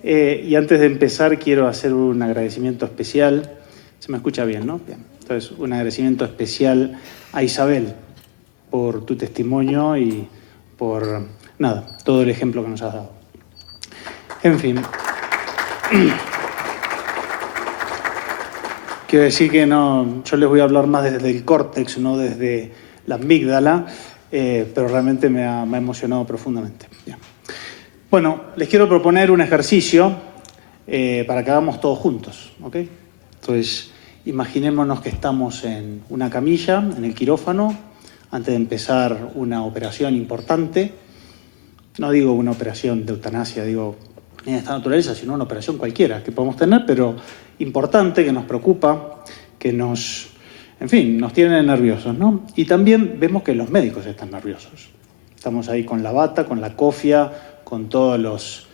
Y antes de empezar quiero hacer un agradecimiento especial. Se me escucha bien, ¿no? Bien. Entonces, un agradecimiento especial a Isabel por tu testimonio y por, nada, todo el ejemplo que nos has dado. En fin. Quiero decir que no, yo les voy a hablar más desde el córtex, no desde la amígdala, pero realmente me ha emocionado profundamente. Bien. Bueno, les quiero proponer un ejercicio para que hagamos todos juntos, ¿ok? Entonces, imaginémonos que estamos en una camilla, en el quirófano, antes de empezar una operación importante. No digo una operación de eutanasia, digo en esta naturaleza, sino una operación cualquiera que podemos tener, pero importante, que nos preocupa, que nos, en fin, nos tiene nerviosos, ¿no? Y también vemos que los médicos están nerviosos. Estamos ahí con la bata, con la cofia, con todos los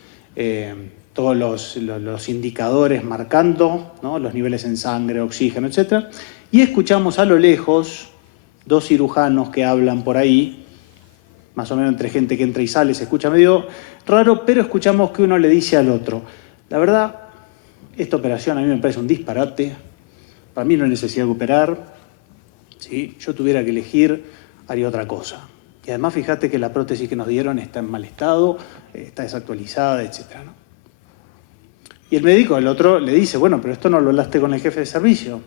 indicadores marcando, ¿no? Los niveles en sangre, oxígeno, etc. Y escuchamos a lo lejos dos cirujanos que hablan por ahí, más o menos entre gente que entra y sale, se escucha medio raro, pero escuchamos que uno le dice al otro: la verdad, esta operación a mí me parece un disparate, para mí no hay necesidad de operar, si yo tuviera que elegir, haría otra cosa. Y además fíjate que la prótesis que nos dieron está en mal estado, está desactualizada, etc., ¿no? Y el médico, el otro, le dice: bueno, pero esto no lo hablaste con el jefe de servicio.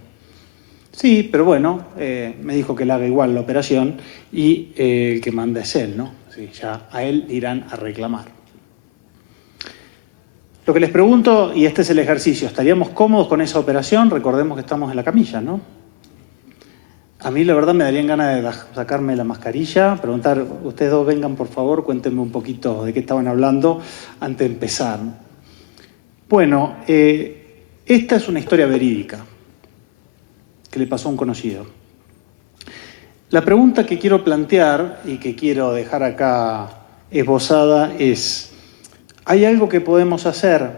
Sí, pero bueno, me dijo que le haga igual la operación y el que manda es él, ¿no? Sí, ya a él irán a reclamar. Lo que les pregunto, y este es el ejercicio, ¿estaríamos cómodos con esa operación? Recordemos que estamos en la camilla, ¿no? A mí la verdad me darían ganas de sacarme la mascarilla, preguntar: ustedes dos vengan por favor, cuéntenme un poquito de qué estaban hablando antes de empezar. Bueno, esta es una historia verídica que le pasó a un conocido. La pregunta que quiero plantear y que quiero dejar acá esbozada es: ¿hay algo que podemos hacer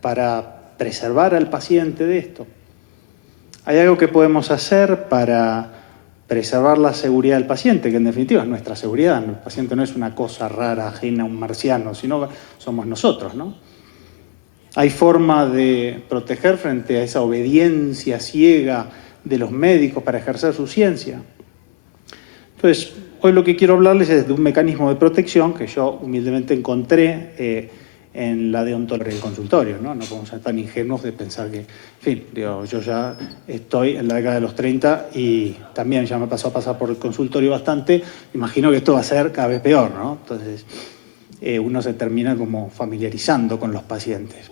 para preservar al paciente de esto? ¿Hay algo que podemos hacer para preservar la seguridad del paciente, que en definitiva es nuestra seguridad? El paciente no es una cosa rara, ajena a un marciano, sino somos nosotros, ¿no? ¿Hay forma de proteger frente a esa obediencia ciega de los médicos para ejercer su ciencia? Entonces, hoy lo que quiero hablarles es de un mecanismo de protección que yo humildemente encontré en la deontología del consultorio, ¿no? No podemos ser tan ingenuos de pensar que, en fin, digo, yo ya estoy en la década de los 30 y también ya me pasó a pasar por el consultorio bastante. Imagino que esto va a ser cada vez peor, ¿no? Entonces, uno se termina como familiarizando con los pacientes.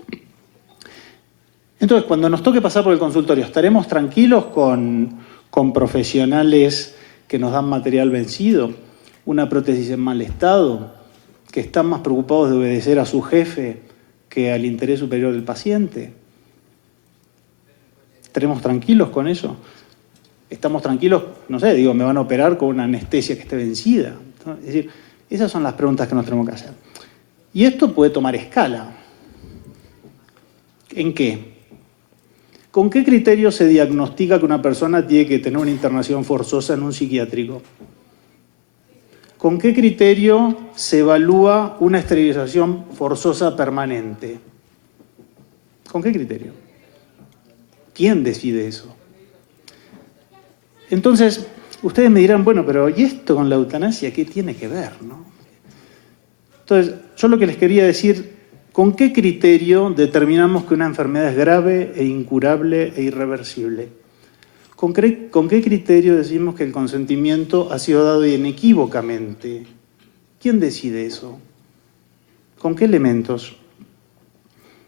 Entonces, cuando nos toque pasar por el consultorio, ¿estaremos tranquilos con profesionales que nos dan material vencido, una prótesis en mal estado, que están más preocupados de obedecer a su jefe que al interés superior del paciente? ¿Estaremos tranquilos con eso? ¿Estamos tranquilos, no sé, digo, me van a operar con una anestesia que esté vencida? Es decir, esas son las preguntas que nos tenemos que hacer. Y esto puede tomar escala. ¿En qué? ¿Con qué criterio se diagnostica que una persona tiene que tener una internación forzosa en un psiquiátrico? ¿Con qué criterio se evalúa una esterilización forzosa permanente? ¿Con qué criterio? ¿Quién decide eso? Entonces, ustedes me dirán: bueno, pero ¿y esto con la eutanasia qué tiene que ver, no? Entonces, yo lo que les quería decir: ¿con qué criterio determinamos que una enfermedad es grave e incurable e irreversible? ¿Con qué criterio decimos que el consentimiento ha sido dado inequívocamente? ¿Quién decide eso? ¿Con qué elementos?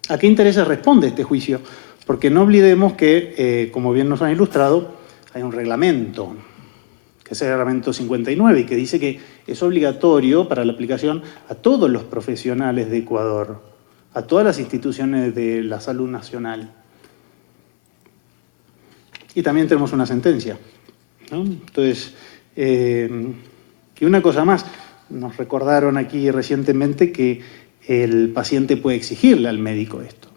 ¿A qué intereses responde este juicio? Porque no olvidemos que, como bien nos han ilustrado, hay un reglamento, que es el reglamento 59, y que dice que es obligatorio para la aplicación a todos los profesionales de Ecuador, a todas las instituciones de la salud nacional. Y también tenemos una sentencia, ¿no? Entonces, y una cosa más, nos recordaron aquí recientemente que el paciente puede exigirle al médico esto.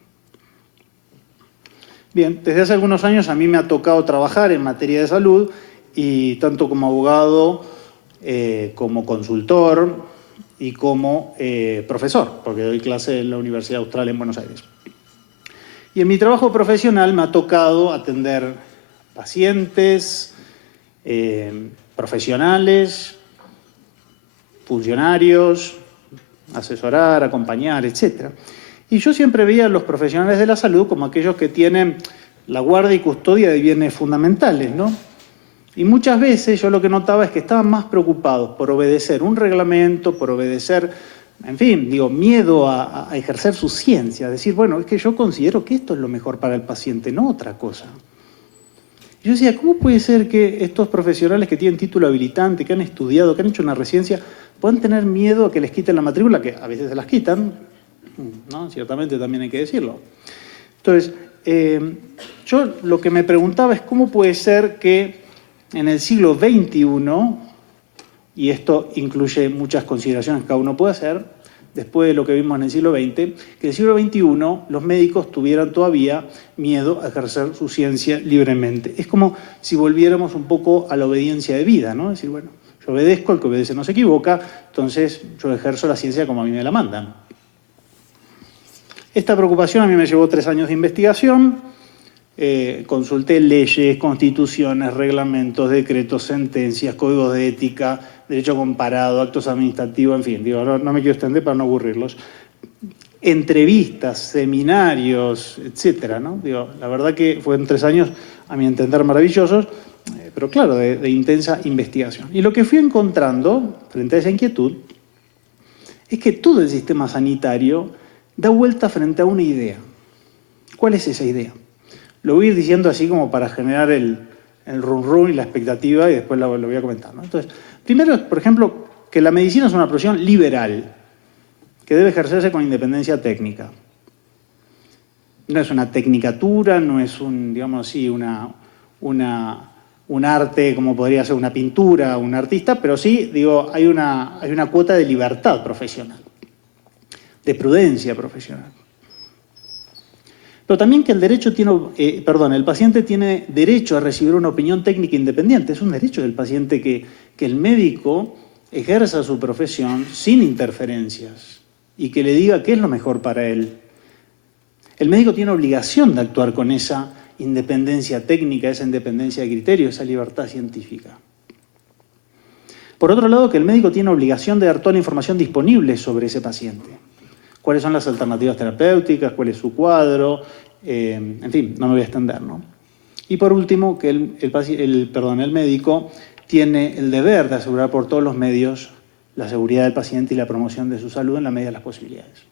Bien, desde hace algunos años a mí me ha tocado trabajar en materia de salud, y tanto como abogado, como consultor, y como profesor, porque doy clase en la Universidad Austral en Buenos Aires. Y en mi trabajo profesional me ha tocado atender pacientes, profesionales, funcionarios, asesorar, acompañar, etc. Y yo siempre veía a los profesionales de la salud como aquellos que tienen la guardia y custodia de bienes fundamentales, ¿no? Y muchas veces yo lo que notaba es que estaban más preocupados por obedecer un reglamento, por obedecer, en fin, digo, miedo a ejercer su ciencia, decir, bueno, es que yo considero que esto es lo mejor para el paciente, no otra cosa. Yo decía, ¿cómo puede ser que estos profesionales que tienen título habilitante, que han estudiado, que han hecho una residencia, puedan tener miedo a que les quiten la matrícula, que a veces se las quitan, ¿no? Ciertamente también hay que decirlo. Entonces, yo lo que me preguntaba es cómo puede ser que en el siglo XXI, y esto incluye muchas consideraciones que cada uno puede hacer, después de lo que vimos en el siglo XX, que en el siglo XXI los médicos tuvieran todavía miedo a ejercer su ciencia libremente. Es como si volviéramos un poco a la obediencia de vida, ¿no? Es decir, bueno, yo obedezco, el que obedece no se equivoca, entonces yo ejerzo la ciencia como a mí me la mandan. Esta preocupación a mí me llevó 3 años de investigación. Consulté leyes, constituciones, reglamentos, decretos, sentencias, códigos de ética, derecho comparado, actos administrativos, en fin, digo, no me quiero extender para no aburrirlos. Entrevistas, seminarios, etcétera, ¿no? Digo, la verdad que fueron 3 años, a mi entender, maravillosos, pero claro, de intensa investigación. Y lo que fui encontrando, frente a esa inquietud, es que todo el sistema sanitario da vuelta frente a una idea. ¿Cuál es esa idea? Lo voy a ir diciendo así como para generar el run y la expectativa y después lo voy a comentar, ¿no? Entonces, primero, por ejemplo, que la medicina es una profesión liberal, que debe ejercerse con independencia técnica. No es una tecnicatura, no es digamos así, un arte como podría ser una pintura, un artista, pero sí, digo, hay una cuota de libertad profesional, de prudencia profesional. Pero también que el paciente tiene derecho a recibir una opinión técnica independiente. Es un derecho del paciente que el médico ejerza su profesión sin interferencias y que le diga qué es lo mejor para él. El médico tiene obligación de actuar con esa independencia técnica, esa independencia de criterio, esa libertad científica. Por otro lado, que el médico tiene obligación de dar toda la información disponible sobre ese paciente. Cuáles son las alternativas terapéuticas, cuál es su cuadro, en fin, no me voy a extender, ¿no? Y por último, que el médico tiene el deber de asegurar por todos los medios la seguridad del paciente y la promoción de su salud en la medida de las posibilidades.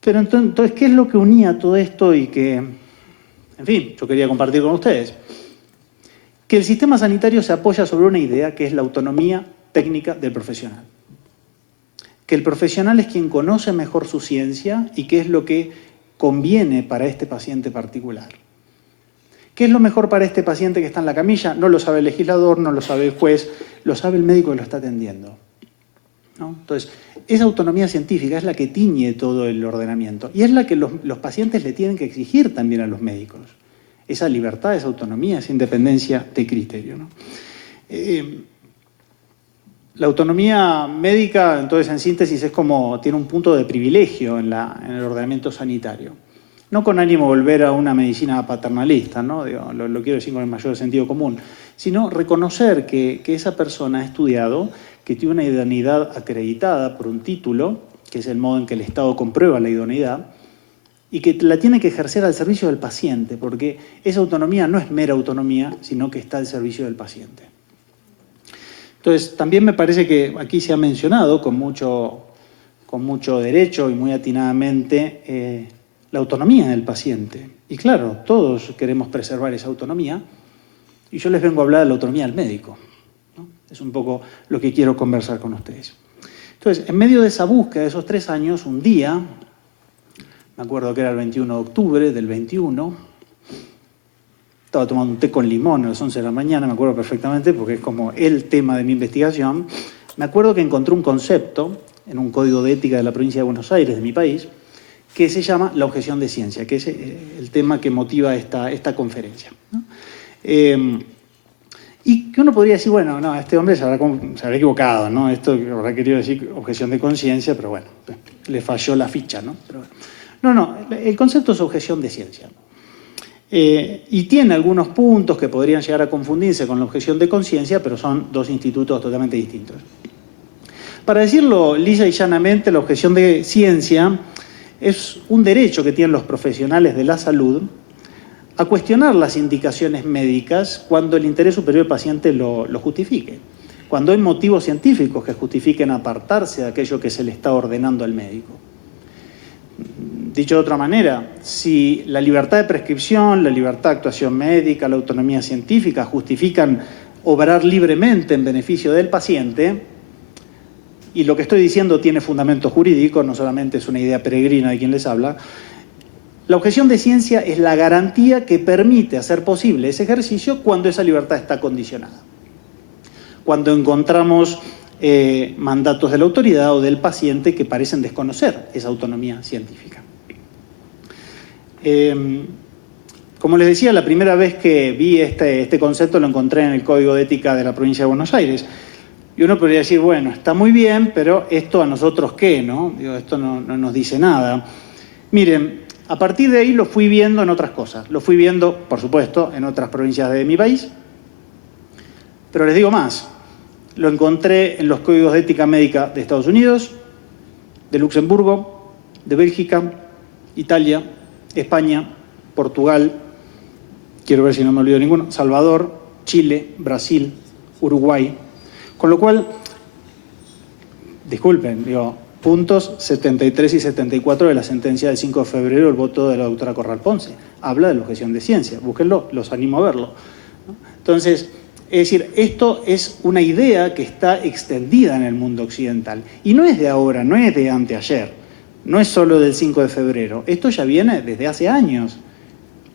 Pero entonces, ¿qué es lo que unía todo esto y que, en fin, yo quería compartir con ustedes? Que el sistema sanitario se apoya sobre una idea que es la autonomía técnica del profesional. Que el profesional es quien conoce mejor su ciencia y qué es lo que conviene para este paciente particular. ¿Qué es lo mejor para este paciente que está en la camilla? No lo sabe el legislador, no lo sabe el juez, lo sabe el médico que lo está atendiendo, ¿no? Entonces, esa autonomía científica es la que tiñe todo el ordenamiento y es la que los pacientes le tienen que exigir también a los médicos. Esa libertad, esa autonomía, esa independencia de criterio, ¿no? La autonomía médica, entonces, en síntesis, es como tiene un punto de privilegio en el ordenamiento sanitario. No con ánimo de volver a una medicina paternalista, ¿no? Digo, lo quiero decir con el mayor sentido común, sino reconocer que esa persona ha estudiado, que tiene una idoneidad acreditada por un título, que es el modo en que el Estado comprueba la idoneidad, y que la tiene que ejercer al servicio del paciente, porque esa autonomía no es mera autonomía, sino que está al servicio del paciente. Entonces, también me parece que aquí se ha mencionado con mucho derecho y muy atinadamente la autonomía del paciente. Y claro, todos queremos preservar esa autonomía y yo les vengo a hablar de la autonomía del médico, ¿no? Es un poco lo que quiero conversar con ustedes. Entonces, en medio de esa búsqueda de esos 3 años, un día, me acuerdo que era el 21 de octubre del 21, estaba tomando un té con limón a las 11 de la mañana, me acuerdo perfectamente, porque es como el tema de mi investigación. Me acuerdo que encontré un concepto en un código de ética de la provincia de Buenos Aires, de mi país, que se llama la objeción de ciencia, que es el tema que motiva esta conferencia, ¿no? Y que uno podría decir, bueno, no, este hombre se habrá equivocado, ¿no? Esto habrá querido decir objeción de conciencia, pero bueno, le falló la ficha, ¿no? Pero bueno. No, el concepto es objeción de ciencia. Y tiene algunos puntos que podrían llegar a confundirse con la objeción de conciencia, pero son dos institutos totalmente distintos. Para decirlo lisa y llanamente, la objeción de ciencia es un derecho que tienen los profesionales de la salud a cuestionar las indicaciones médicas cuando el interés superior del paciente lo justifique, cuando hay motivos científicos que justifiquen apartarse de aquello que se le está ordenando al médico. Dicho de otra manera, si la libertad de prescripción, la libertad de actuación médica, la autonomía científica justifican obrar libremente en beneficio del paciente, y lo que estoy diciendo tiene fundamento jurídico, no solamente es una idea peregrina de quien les habla, la objeción de ciencia es la garantía que permite hacer posible ese ejercicio cuando esa libertad está condicionada. Cuando encontramos mandatos de la autoridad o del paciente que parecen desconocer esa autonomía científica. Como les decía, la primera vez que vi este concepto lo encontré en el Código de Ética de la Provincia de Buenos Aires. Y uno podría decir, bueno, está muy bien, pero ¿esto a nosotros qué, no? Digo, esto no nos dice nada. Miren, a partir de ahí lo fui viendo en otras cosas. Lo fui viendo, por supuesto, en otras provincias de mi país. Pero les digo más. Lo encontré en los códigos de ética médica de Estados Unidos, de Luxemburgo, de Bélgica, Italia, España, Portugal, quiero ver si no me olvido ninguno, Salvador, Chile, Brasil, Uruguay. Con lo cual, disculpen, digo, puntos 73 y 74 de la sentencia del 5 de febrero, el voto de la doctora Corral Ponce. Habla de la objeción de ciencia. Búsquenlo, los animo a verlo. Entonces, es decir, esto es una idea que está extendida en el mundo occidental. Y no es de ahora, no es de anteayer, no es solo del 5 de febrero. Esto ya viene desde hace años.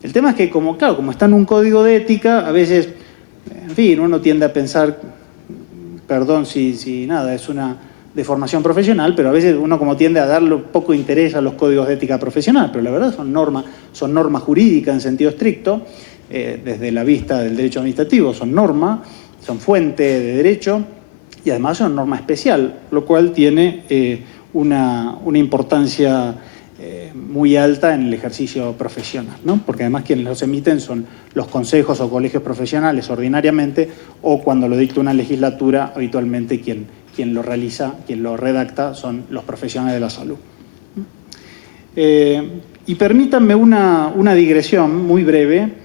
El tema es que, como está en un código de ética, a veces, en fin, uno tiende a pensar, perdón si nada, es una de formación profesional, pero a veces uno como tiende a darle poco interés a los códigos de ética profesional, pero la verdad son normas jurídicas en sentido estricto, desde la vista del derecho administrativo, son normas, son fuente de derecho y además son norma especial, lo cual tiene una importancia muy alta en el ejercicio profesional, ¿no? Porque además quienes los emiten son los consejos o colegios profesionales ordinariamente, o cuando lo dicta una legislatura, habitualmente quien lo realiza, quien lo redacta, son los profesionales de la salud. Y permítanme una digresión muy breve,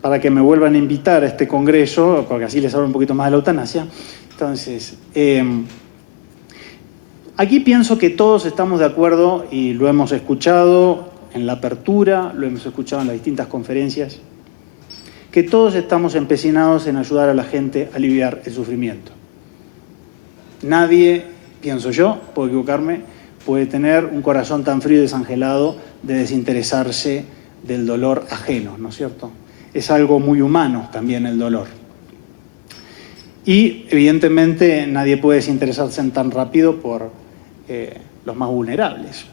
para que me vuelvan a invitar a este congreso, porque así les hablo un poquito más de la eutanasia. Entonces, aquí pienso que todos estamos de acuerdo, y lo hemos escuchado en la apertura, lo hemos escuchado en las distintas conferencias, que todos estamos empecinados en ayudar a la gente a aliviar el sufrimiento. Nadie, pienso yo, puedo equivocarme, puede tener un corazón tan frío y desangelado de desinteresarse del dolor ajeno, ¿no es cierto? Es algo muy humano también el dolor. Y evidentemente nadie puede desinteresarse tan rápido por los más vulnerables.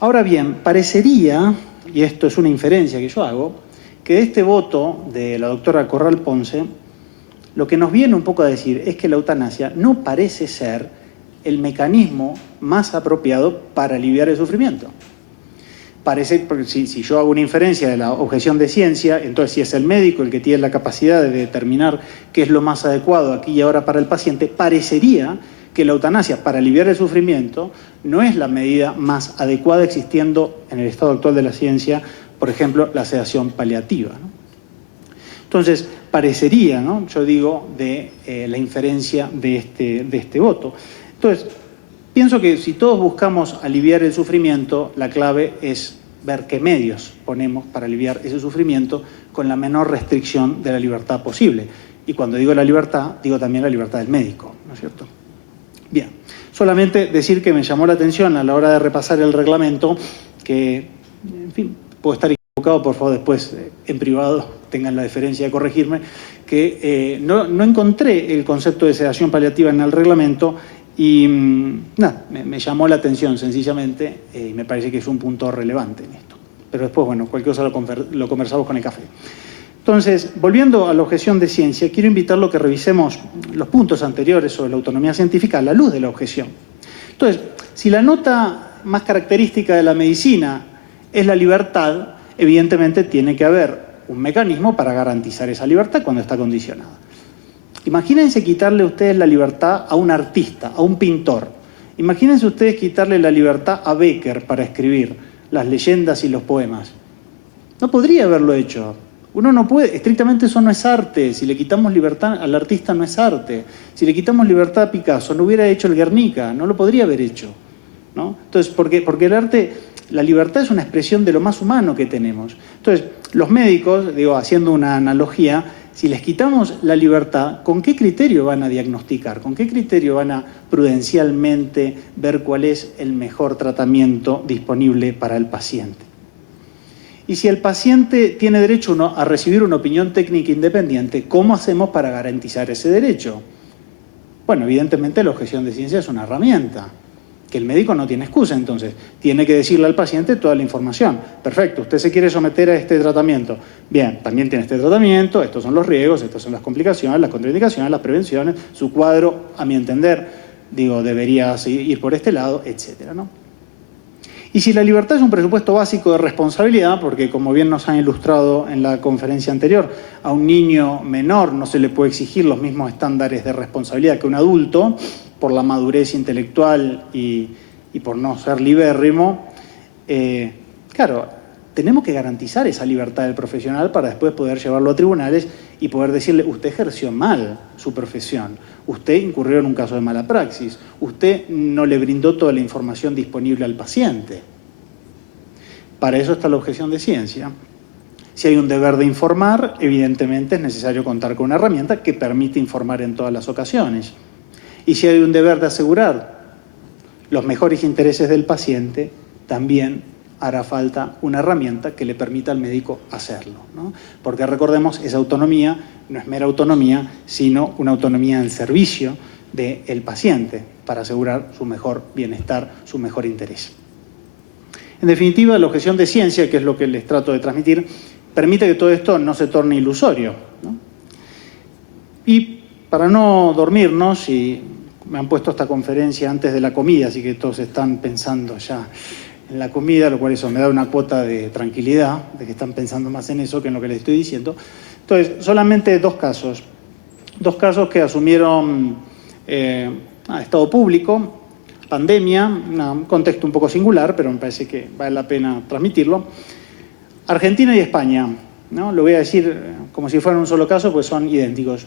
Ahora bien, parecería, y esto es una inferencia que yo hago, que de este voto de la doctora Corral Ponce, lo que nos viene un poco a decir es que la eutanasia no parece ser el mecanismo más apropiado para aliviar el sufrimiento. Parece, porque si yo hago una inferencia de la objeción de ciencia, entonces si es el médico el que tiene la capacidad de determinar qué es lo más adecuado aquí y ahora para el paciente, parecería que la eutanasia para aliviar el sufrimiento no es la medida más adecuada existiendo en el estado actual de la ciencia, por ejemplo, la sedación paliativa, ¿no? Entonces, parecería, ¿no?, yo digo, de la inferencia de este voto. Entonces, pienso que si todos buscamos aliviar el sufrimiento, la clave es ver qué medios ponemos para aliviar ese sufrimiento con la menor restricción de la libertad posible. Y cuando digo la libertad, digo también la libertad del médico, ¿no es cierto? Bien, solamente decir que me llamó la atención a la hora de repasar el reglamento, que, en fin, puedo estar equivocado, por favor, después en privado tengan la deferencia de corregirme, que no encontré el concepto de sedación paliativa en el reglamento y nada, me llamó la atención sencillamente y me parece que es un punto relevante en esto. Pero después, bueno, cualquier cosa lo conversamos con el café. Entonces, volviendo a la objeción de ciencia, quiero invitarlo a que revisemos los puntos anteriores sobre la autonomía científica a la luz de la objeción. Entonces, si la nota más característica de la medicina es la libertad, evidentemente tiene que haber un mecanismo para garantizar esa libertad cuando está condicionada. Imagínense quitarle ustedes la libertad a un artista, a un pintor. Imagínense ustedes quitarle la libertad a Becker para escribir las leyendas y los poemas. No podría haberlo hecho. Uno no puede, estrictamente eso no es arte. Si le quitamos libertad al artista no es arte. Si le quitamos libertad a Picasso no hubiera hecho el Guernica, no lo podría haber hecho, ¿no? Entonces, porque el arte, la libertad es una expresión de lo más humano que tenemos. Entonces, los médicos, digo, haciendo una analogía, si les quitamos la libertad, ¿con qué criterio van a diagnosticar? ¿Con qué criterio van a prudencialmente ver cuál es el mejor tratamiento disponible para el paciente? Y si el paciente tiene derecho a recibir una opinión técnica independiente, ¿cómo hacemos para garantizar ese derecho? Bueno, evidentemente la objeción de ciencia es una herramienta, que el médico no tiene excusa, entonces tiene que decirle al paciente toda la información. Perfecto, usted se quiere someter a este tratamiento. Bien, también tiene este tratamiento, estos son los riesgos, estas son las complicaciones, las contraindicaciones, las prevenciones, su cuadro, a mi entender, digo, debería ir por este lado, etcétera, ¿no? Y si la libertad es un presupuesto básico de responsabilidad, porque como bien nos han ilustrado en la conferencia anterior, a un niño menor no se le puede exigir los mismos estándares de responsabilidad que a un adulto, por la madurez intelectual y por no ser libérrimo, claro, tenemos que garantizar esa libertad del profesional para después poder llevarlo a tribunales y poder decirle, usted ejerció mal su profesión, usted incurrió en un caso de mala praxis, usted no le brindó toda la información disponible al paciente. Para eso está la objeción de ciencia. Si hay un deber de informar, evidentemente es necesario contar con una herramienta que permite informar en todas las ocasiones. Y si hay un deber de asegurar los mejores intereses del paciente, también hará falta una herramienta que le permita al médico hacerlo, ¿no? Porque recordemos, esa autonomía no es mera autonomía, sino una autonomía en servicio del paciente para asegurar su mejor bienestar, su mejor interés. En definitiva, la objeción de ciencia, que es lo que les trato de transmitir, permite que todo esto no se torne ilusorio, ¿no? Y para no dormirnos, y me han puesto esta conferencia antes de la comida, así que todos están pensando ya en la comida, lo cual eso me da una cuota de tranquilidad, de que están pensando más en eso que en lo que les estoy diciendo. Entonces, solamente dos casos que asumieron estado público, pandemia, un contexto un poco singular, pero me parece que vale la pena transmitirlo. Argentina y España, ¿no? Lo voy a decir como si fueran un solo caso, pues son idénticos.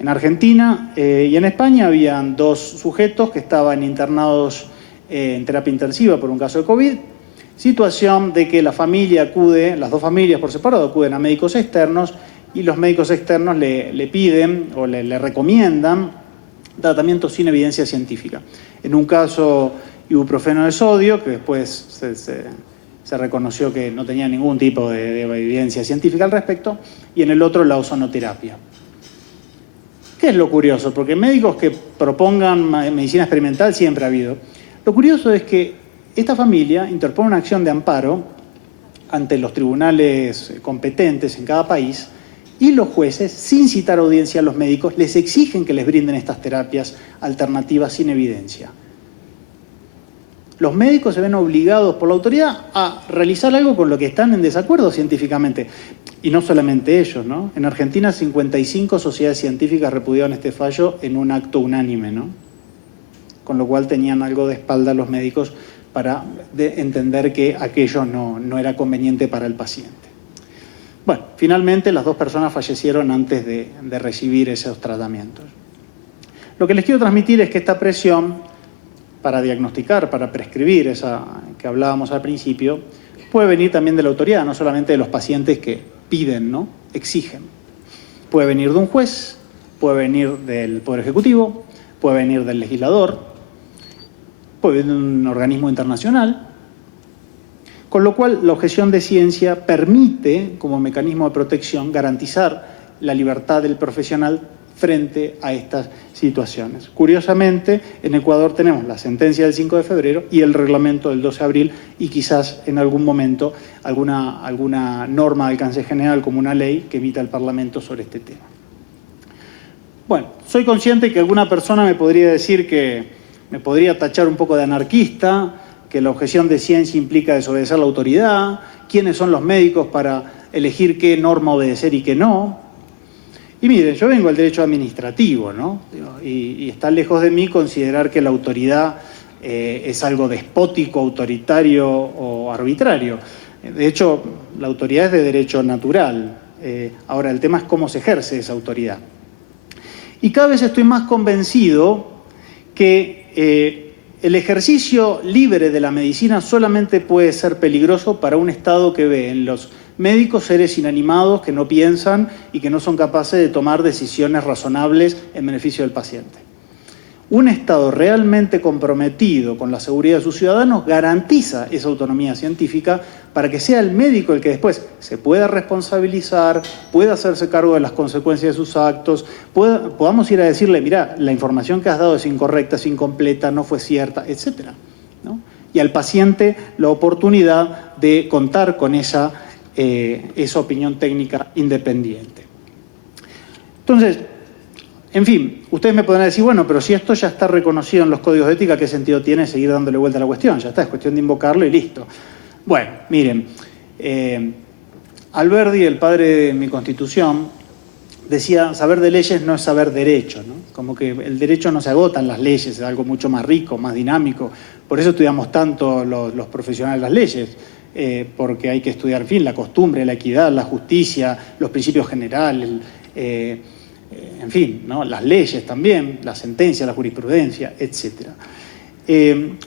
En Argentina y en España habían dos sujetos que estaban internados en terapia intensiva por un caso de COVID, situación de que la familia acude, las dos familias por separado acuden a médicos externos y los médicos externos le piden o le recomiendan tratamiento sin evidencia científica. En un caso, ibuprofeno de sodio, que después se reconoció que no tenía ningún tipo de evidencia científica al respecto, y en el otro la ozonoterapia. ¿Qué es lo curioso? Porque médicos que propongan medicina experimental siempre ha habido. Lo curioso es que esta familia interpone una acción de amparo ante los tribunales competentes en cada país y los jueces, sin citar audiencia a los médicos, les exigen que les brinden estas terapias alternativas sin evidencia. Los médicos se ven obligados por la autoridad a realizar algo con lo que están en desacuerdo científicamente. Y no solamente ellos, ¿no? En Argentina 55 sociedades científicas repudiaron este fallo en un acto unánime, ¿no? Con lo cual tenían algo de espalda los médicos para entender que aquello no era conveniente para el paciente. Bueno, finalmente las dos personas fallecieron antes de recibir esos tratamientos. Lo que les quiero transmitir es que esta presión para diagnosticar, para prescribir, esa que hablábamos al principio, puede venir también de la autoridad, no solamente de los pacientes que piden, ¿no? Exigen. Puede venir de un juez, puede venir del Poder Ejecutivo, puede venir del legislador, puede venir de un organismo internacional, con lo cual la objeción de ciencia permite, como mecanismo de protección, garantizar la libertad del profesional frente a estas situaciones. Curiosamente, en Ecuador tenemos la sentencia del 5 de febrero y el reglamento del 12 de abril y quizás en algún momento alguna norma de alcance general como una ley que emita el Parlamento sobre este tema. Bueno, soy consciente que alguna persona me podría decir que me podría tachar un poco de anarquista, que la objeción de ciencia implica desobedecer la autoridad, quiénes son los médicos para elegir qué norma obedecer y qué no. Y miren, yo vengo del derecho administrativo, ¿no? Y está lejos de mí considerar que la autoridad es algo despótico, autoritario o arbitrario. De hecho, la autoridad es de derecho natural. Ahora, el tema es cómo se ejerce esa autoridad. Y cada vez estoy más convencido que el ejercicio libre de la medicina solamente puede ser peligroso para un Estado que ve en los médicos seres inanimados que no piensan y que no son capaces de tomar decisiones razonables en beneficio del paciente. Un Estado realmente comprometido con la seguridad de sus ciudadanos garantiza esa autonomía científica para que sea el médico el que después se pueda responsabilizar, pueda hacerse cargo de las consecuencias de sus actos, podamos ir a decirle, mira, la información que has dado es incorrecta, es incompleta, no fue cierta, etc., ¿no? Y al paciente la oportunidad de contar con esa opinión técnica independiente. Entonces, en fin, ustedes me podrán decir, bueno, pero si esto ya está reconocido en los códigos de ética, ¿qué sentido tiene seguir dándole vuelta a la cuestión? Ya está, es cuestión de invocarlo y listo. Bueno, miren, Alberdi, el padre de mi Constitución, decía, saber de leyes no es saber derecho, ¿no? Como que el derecho no se agota en las leyes, es algo mucho más rico, más dinámico. Por eso estudiamos tanto los profesionales las leyes, porque hay que estudiar, en fin, la costumbre, la equidad, la justicia, los principios generales, en fin, ¿no? Las leyes también, la sentencia, la jurisprudencia, etc.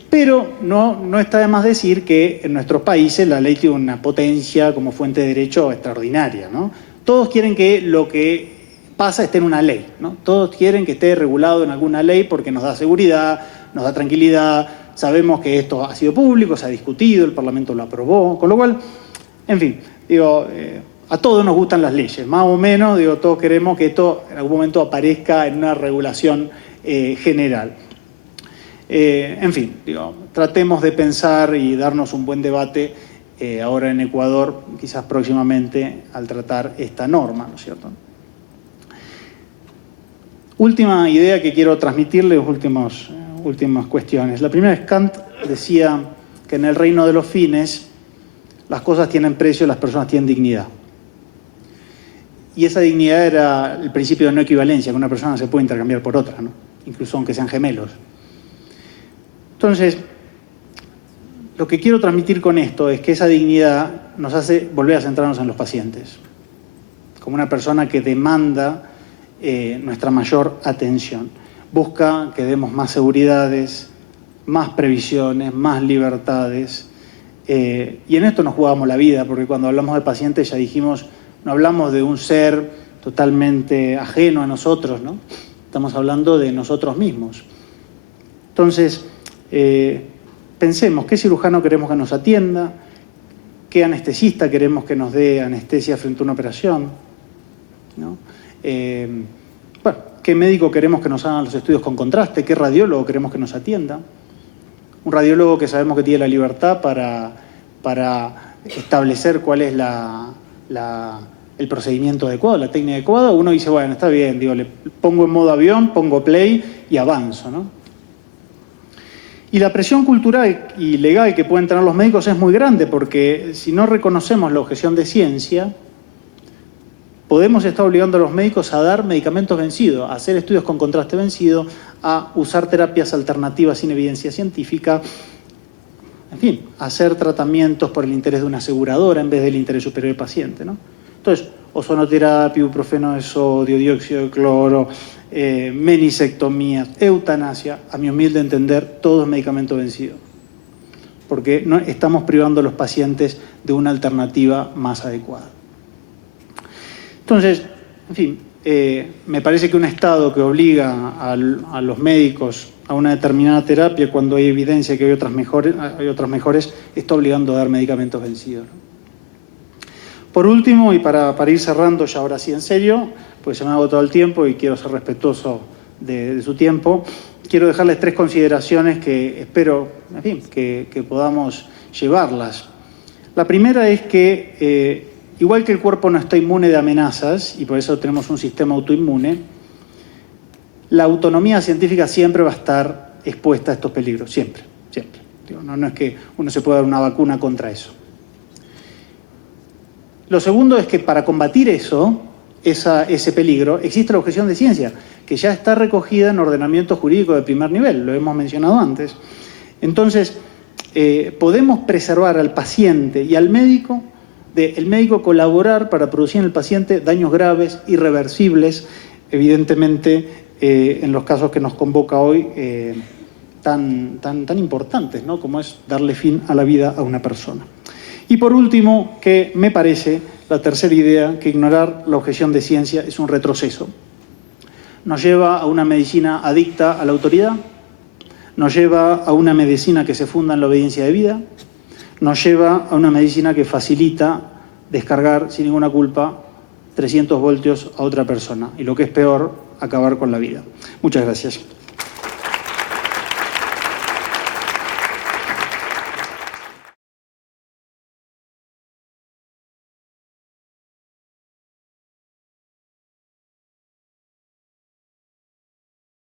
Pero no está de más decir que en nuestros países la ley tiene una potencia como fuente de derecho extraordinaria, ¿no? Todos quieren que lo que pasa esté en una ley, ¿no? Todos quieren que esté regulado en alguna ley porque nos da seguridad, nos da tranquilidad, sabemos que esto ha sido público, se ha discutido, el Parlamento lo aprobó, con lo cual, en fin, digo, a todos nos gustan las leyes, más o menos, digo, todos queremos que esto en algún momento aparezca en una regulación general. En fin, digo, tratemos de pensar y darnos un buen debate ahora en Ecuador, quizás próximamente, al tratar esta norma, ¿no es cierto? Última idea que quiero transmitirles, últimas cuestiones. La primera es Kant decía que en el reino de los fines las cosas tienen precio, las personas tienen dignidad. Y esa dignidad era el principio de no equivalencia, que una persona se puede intercambiar por otra, ¿no? Incluso aunque sean gemelos. Entonces, lo que quiero transmitir con esto es que esa dignidad nos hace volver a centrarnos en los pacientes, como una persona que demanda nuestra mayor atención. Busca que demos más seguridades, más previsiones, más libertades. Y en esto nos jugamos la vida, porque cuando hablamos de pacientes ya dijimos, no hablamos de un ser totalmente ajeno a nosotros, ¿no? Estamos hablando de nosotros mismos. Entonces, pensemos, ¿qué cirujano queremos que nos atienda? ¿Qué anestesista queremos que nos dé anestesia frente a una operación? ¿No? Bueno, ¿qué médico queremos que nos hagan los estudios con contraste? ¿Qué radiólogo queremos que nos atienda? Un radiólogo que sabemos que tiene la libertad para establecer cuál es el procedimiento adecuado, la técnica adecuada. Uno dice, bueno, está bien, digo, le pongo en modo avión, pongo play y avanzo, ¿no? Y la presión cultural y legal que pueden tener los médicos es muy grande, porque si no reconocemos la objeción de ciencia, podemos estar obligando a los médicos a dar medicamentos vencidos, a hacer estudios con contraste vencido, a usar terapias alternativas sin evidencia científica, en fin, a hacer tratamientos por el interés de una aseguradora en vez del interés superior del paciente, ¿no? Entonces, ozonoterapia, ibuprofeno de sodio, dióxido de cloro, menisectomía, eutanasia, a mi humilde entender, todo es medicamento vencido. Porque no estamos privando a los pacientes de una alternativa más adecuada. Entonces, en fin, me parece que un Estado que obliga a los médicos a una determinada terapia cuando hay evidencia que hay otras mejores, está obligando a dar medicamentos vencidos. Por último, y para ir cerrando ya ahora sí en serio, porque se me ha agotado el tiempo y quiero ser respetuoso de su tiempo, quiero dejarles 3 consideraciones que espero, en fin, que podamos llevarlas. La primera es que, igual que el cuerpo no está inmune de amenazas, y por eso tenemos un sistema autoinmune, la autonomía científica siempre va a estar expuesta a estos peligros, siempre, siempre. No es que uno se pueda dar una vacuna contra eso. Lo segundo es que para combatir ese peligro, existe la objeción de ciencia, que ya está recogida en ordenamiento jurídico de primer nivel, lo hemos mencionado antes. Entonces, podemos preservar al paciente y al médico, el médico colaborar para producir en el paciente daños graves, irreversibles, evidentemente en los casos que nos convoca hoy, tan importantes, ¿no? Como es darle fin a la vida a una persona. Y por último, que me parece, la tercera idea, que ignorar la objeción de ciencia es un retroceso. Nos lleva a una medicina adicta a la autoridad, nos lleva a una medicina que se funda en la obediencia de vida, nos lleva a una medicina que facilita descargar sin ninguna culpa 300 voltios a otra persona y, lo que es peor, acabar con la vida. Muchas gracias.